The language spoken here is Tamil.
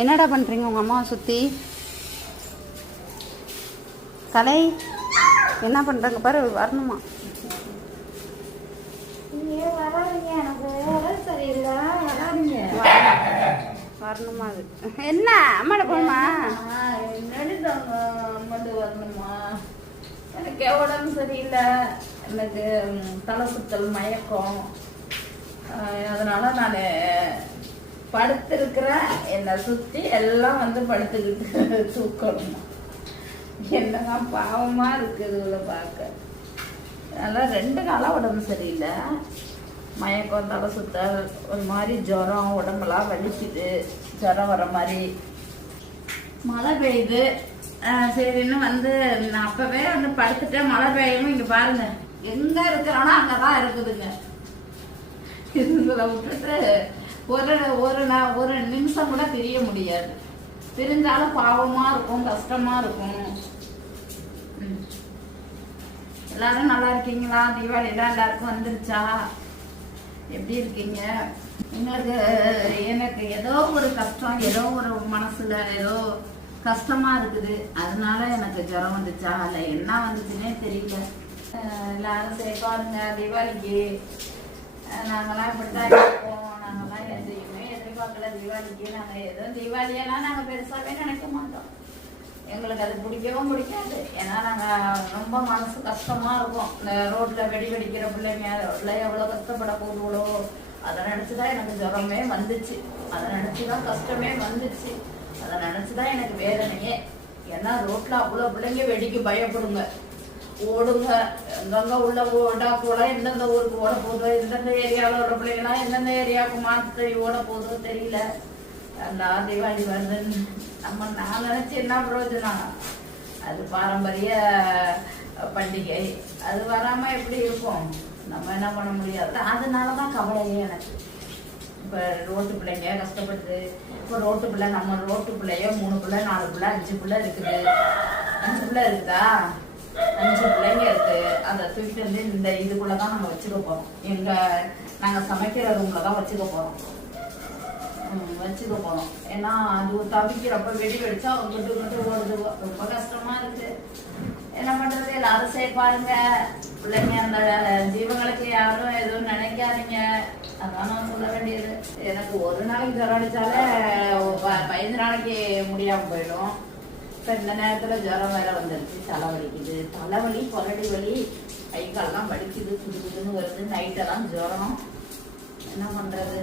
என்னடா பண்ணுறீங்க உங்கள் அம்மாவை சுற்றி? கலை என்ன பண்ணுறாங்க பாரு, வரணுமா? வரணுமா? அது என்ன அம்மாட போகணுமா? வரணுமா? எனக்கு உடம்பு சரியில்லை, எனக்கு தலை சுத்தல் மயக்கம், அதனால நான் படுத்திருக்கிறேன். என்னை சுற்றி எல்லாம் வந்து படுத்துக்கிட்டு தூக்கணுமா? என்னதான் பாவமா இருக்குது இவ்வளோ பார்க்க. அதெல்லாம் 2 நாளாக உடம்பு சரியில்லை, மயக்கம், தலை சுத்தல், ஒரு மாதிரி ஜுரம், உடம்பெல்லாம் வலிக்குது, ஜுரம் வர மாதிரி. மழை பெய்யுது, சரின்னு வந்து நான் அப்பவே வந்து படுத்துட்டேன். மழை பெய்யணும். இங்க பாருங்க, எங்க இருக்கிறோன்னா அங்கதான் இருக்குதுங்க. இதுல விட்டுட்டு ஒரு நிமிஷம் கூட பிரிய முடியாது. பிரிஞ்சாலும் பாவமா இருக்கும், கஷ்டமா இருக்கும். எல்லாரும் நல்லா இருக்கீங்களா? தீபாவளி எல்லாம் எல்லாருக்கும் வந்துருச்சா? எப்படி இருக்கீங்க? எனக்கு ஏதோ ஒரு கஷ்டம், ஏதோ ஒரு மனசுல ஏதோ கஷ்டமா இருக்குது. அதனால எனக்கு ஜுரம் வந்துச்சா இல்லை என்ன வந்துச்சுன்னே தெரியல. எல்லாரும் சேர்ப்பாருங்க. தீபாவளிக்கு நாங்கெல்லாம் இப்படித்தான் இருப்போம். நாங்கெல்லாம் எதையுமே எதிர்பார்க்கல. தீபாவளிக்கு நாங்கள் எதுவும் தீபாவளியெல்லாம் நாங்கள் பெருசாகவே நினைக்க மாட்டோம். எங்களுக்கு அது பிடிக்கவும் பிடிக்காது. ஏன்னா நாங்கள் ரொம்ப மனசு கஷ்டமா இருக்கும். இந்த ரோட்ல வெடிக்கிற பிள்ளைங்க, ரோட்ல எவ்வளோ கஷ்டப்பட போகுதுகளோ அதை நினைச்சுதான் எனக்கு ஜுரமே வந்துச்சு. அதை நினைச்சுதான் கஷ்டமே வந்துச்சு. அதை நினைச்சுதான் எனக்கு வேதனையே. ஏன்னா ரோட்ல அவ்வளோ பிள்ளைங்க வெடிக்கு பயப்படுங்க, ஓடுங்க. எங்கெங்க உள்ள ஓடா போல, எந்தெந்த ஊருக்கு ஓட போதோ, எந்தெந்த ஏரியாவில் உள்ள பிள்ளைங்களாம் எந்தெந்த ஏரியாவுக்கு மாற்றி ஓட போதோ தெரியல. அந்த தீபாவளி வருதுன்னு நான் நினைச்சு என்ன பிரயோஜனம்? அது பாரம்பரிய பண்டிகை, அது வராம எப்படி இருக்கும்? நம்ம என்ன பண்ண முடியாது. அதனாலதான் கவலையே எனக்கு. இப்ப ரோட்டு பிள்ளைங்க கஷ்டப்படுது. இப்ப ரோட்டு பிள்ளை, நம்ம ரோட்டு பிள்ளைய 3 பிள்ளை 4 பிள்ளை 5 பிள்ளை இருக்குது. 5 பிள்ளை இருக்குதா? 5 பிள்ளைங்க இருக்கு. அதை தூக்கிட்டு வந்து இந்த இதுக்குள்ளதான் நம்ம வச்சுக்க போறோம். நாங்க சமைக்கிற ரூம்ல தான் வச்சுக்க போறோம். ஏன்னா அது தவிக்கிறப்ப வெடிச்சா அவங்க ஓடுது. ரொம்ப கஷ்டமா இருக்கு. என்ன பண்றது? எல்லாரும் சேர்ப்பாருங்க. பிள்ளைங்க அந்த ஜீவங்களுக்கு யாரும் எதுவும் நினைக்காதீங்க. அதான் நான் சொல்ல வேண்டியது. எனக்கு ஒரு நாளைக்கு ஜுரம் அடிச்சாலே 15 நாளைக்கு முடியாம போயிடும். இப்ப இந்த நேரத்துல ஜுரம் வேற வந்துருச்சு. தலைவலிக்குது, தலைவலி, கொரடி வலி, கை கால்லாம் வலிக்குது, புது புதுன்னு வருது. நைட்டெல்லாம் ஜுரம். என்ன பண்றது?